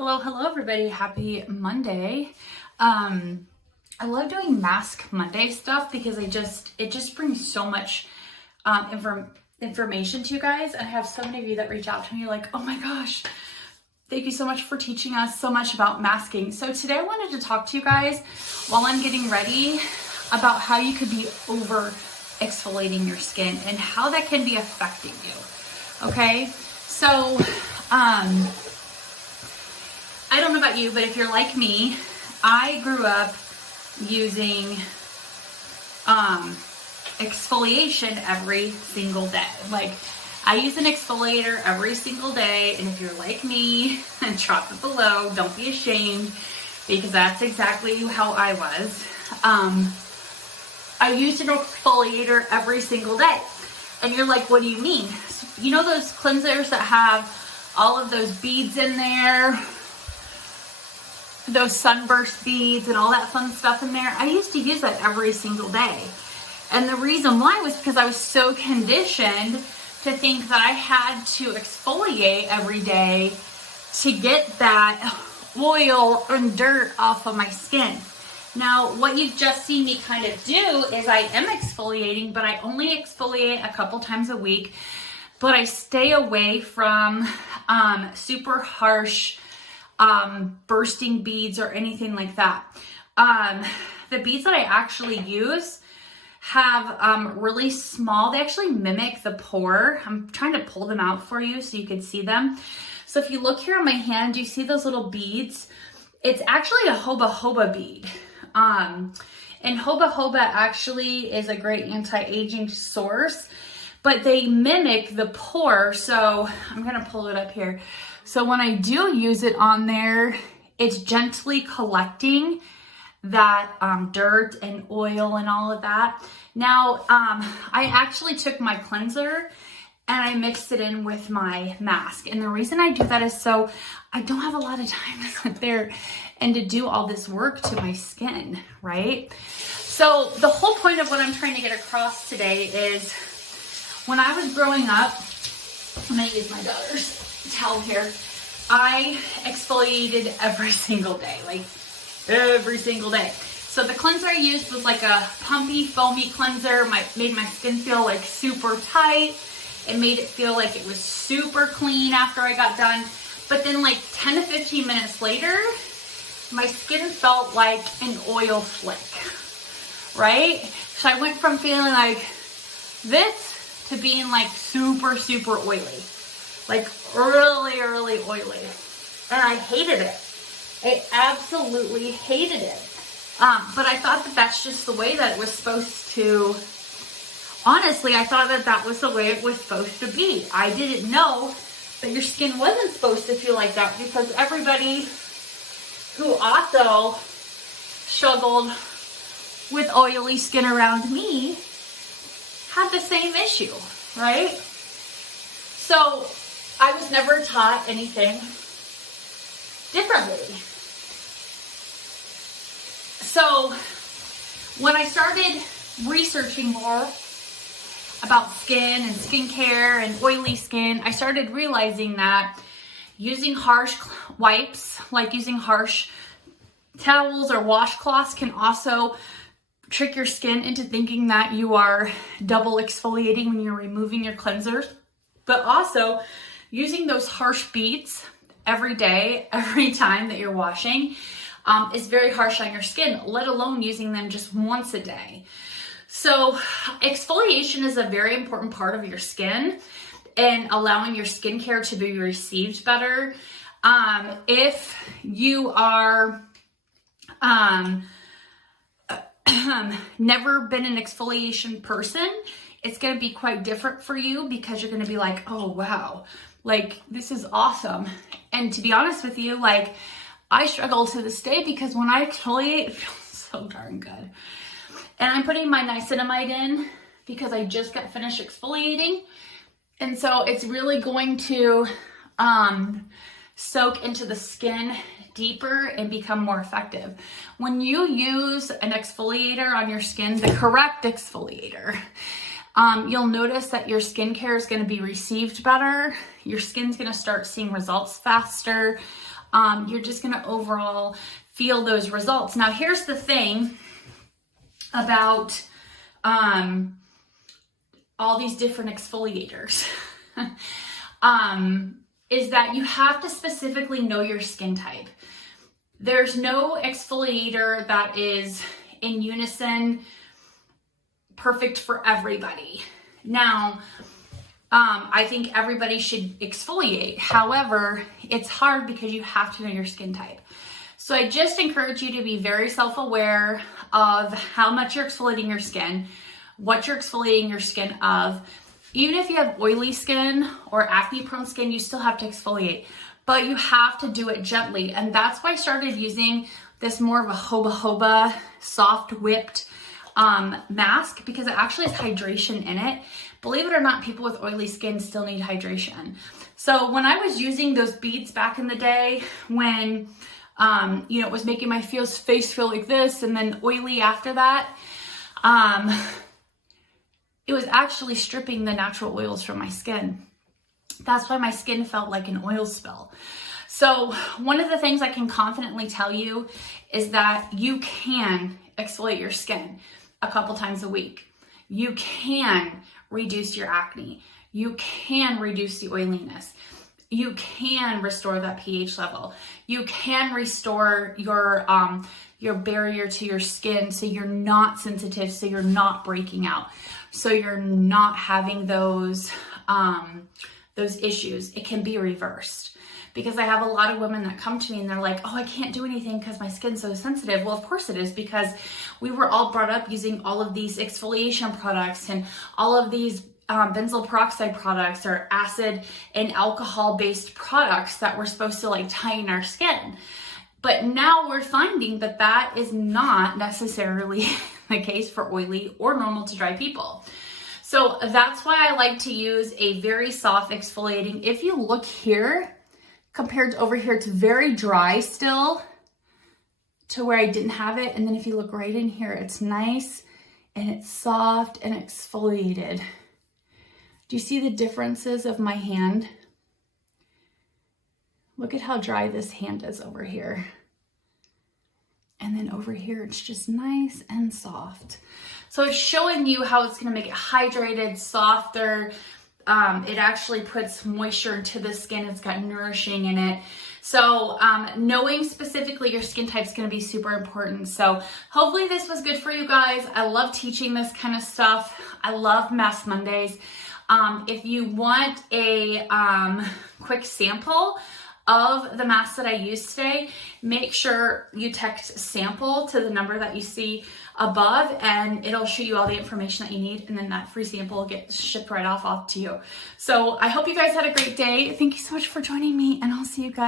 Hello everybody. Happy Monday. I love doing Mask Monday stuff because it just brings so much information to you guys. And I have so many of you that reach out to me like, oh my gosh, thank you so much for teaching us so much about masking. So today I wanted to talk to you guys while I'm getting ready about how you could be over exfoliating your skin and how that can be affecting you. Okay, so I don't know about you, but if you're like me, I grew up using exfoliation every single day. Like, I use an exfoliator every single day, and if you're like me, and drop it below, don't be ashamed, because that's exactly how I was. I used an exfoliator every single day. And you're like, what do you mean? You know those cleansers that have all of those beads in there? Those sunburst beads and all that fun stuff in there? I used to use that every single day. And the reason why was because I was so conditioned to think that I had to exfoliate every day to get that oil and dirt off of my skin. Now, what you've just seen me kind of do is I am exfoliating, but I only exfoliate a couple times a week. But I stay away from super harsh bursting beads or anything like that. The beads that I actually use have really small, they actually mimic the pore. I'm trying to pull them out for you so you can see them. So if you look here on my hand, you see those little beads? It's actually a Hoba Hoba bead. And Hoba Hoba actually is a great anti-aging source, but they mimic the pore. So I'm gonna pull it up here. So when I do use it on there, it's gently collecting that dirt and oil and all of that. Now, I actually took my cleanser and I mixed it in with my mask. And the reason I do that is so I don't have a lot of time to sit there and to do all this work to my skin, right? So the whole point of what I'm trying to get across today is when I was growing up, I'm gonna use my daughter's towel here, I exfoliated every single day, like every single day. So the cleanser I used was like a pumpy, foamy cleanser. Made my skin feel like super tight. It made it feel like it was super clean after I got done. But then like 10 to 15 minutes later, my skin felt like an oil slick, right? So I went from feeling like this to being like super, super oily. Like really, really oily. And I hated it. I absolutely hated it. But I thought that that's just the way that it was supposed to, honestly, I thought that that was the way it was supposed to be. I didn't know that your skin wasn't supposed to feel like that, because everybody who also struggled with oily skin around me had the same issue, right? So I was never taught anything differently. So when I started researching more about skin and skincare and oily skin, I started realizing that using harsh wipes, like using harsh towels or washcloths, can also trick your skin into thinking that you are double exfoliating when you're removing your cleansers. But also using those harsh beads every day, every time that you're washing, is very harsh on your skin, let alone using them just once a day. So exfoliation is a very important part of your skin and allowing your skincare to be received better. If you are never been an exfoliation person, it's going to be quite different for you, because you're going to be like, oh wow, like this is awesome. And to be honest with you, like I struggle to this day, because when I exfoliate, it feels so darn good. And I'm putting my niacinamide in because I just got finished exfoliating. And so it's really going to soak into the skin deeper and become more effective. When you use an exfoliator on your skin, the correct exfoliator, you'll notice that your skincare is going to be received better. Your skin's going to start seeing results faster. you're just gonna overall feel those results. Now, here's the thing about all these different exfoliators. Is that you have to specifically know your skin type. There's no exfoliator that is in unison perfect for everybody. Now, I think everybody should exfoliate. However, it's hard because you have to know your skin type. So I just encourage you to be very self-aware of how much you're exfoliating your skin, what you're exfoliating your skin of. Even if you have oily skin or acne-prone skin, you still have to exfoliate, but you have to do it gently. And that's why I started using this more of a jojoba soft whipped mask, because it actually has hydration in it. Believe it or not, people with oily skin still need hydration. So when I was using those beads back in the day, when it was making my face feel like this and then oily after that, it was actually stripping the natural oils from my skin. That's why my skin felt like an oil spill. So one of the things I can confidently tell you is that you can exfoliate your skin a couple times a week. You can reduce your acne. You can reduce the oiliness. You can restore that pH level. You can restore your barrier to your skin so you're not sensitive, so you're not breaking out, so you're not having those issues. It can be reversed. Because I have a lot of women that come to me and they're like, oh, I can't do anything because my skin's so sensitive. Well, of course it is, because we were all brought up using all of these exfoliation products and all of these benzoyl peroxide products or acid and alcohol based products that were supposed to like tighten our skin. But now we're finding that that is not necessarily the case for oily or normal to dry people. So that's why I like to use a very soft exfoliating. If you look here, compared to over here, it's very dry still to where I didn't have it. And then if you look right in here, it's nice and it's soft and exfoliated. Do you see the differences of my hand? Look at how dry this hand is over here. And then over here, it's just nice and soft. So it's showing you how it's gonna make it hydrated, softer. It actually puts moisture into the skin. It's got nourishing in it. So knowing specifically your skin type is going to be super important. So hopefully this was good for you guys. I love teaching this kind of stuff. I love Mask Mondays. If you want a quick sample of the mask that I used today, make sure you text sample to the number that you see above and it'll shoot you all the information that you need, and then that free sample will get shipped right off to you. So I hope you guys had a great day. Thank you so much for joining me, and I'll see you guys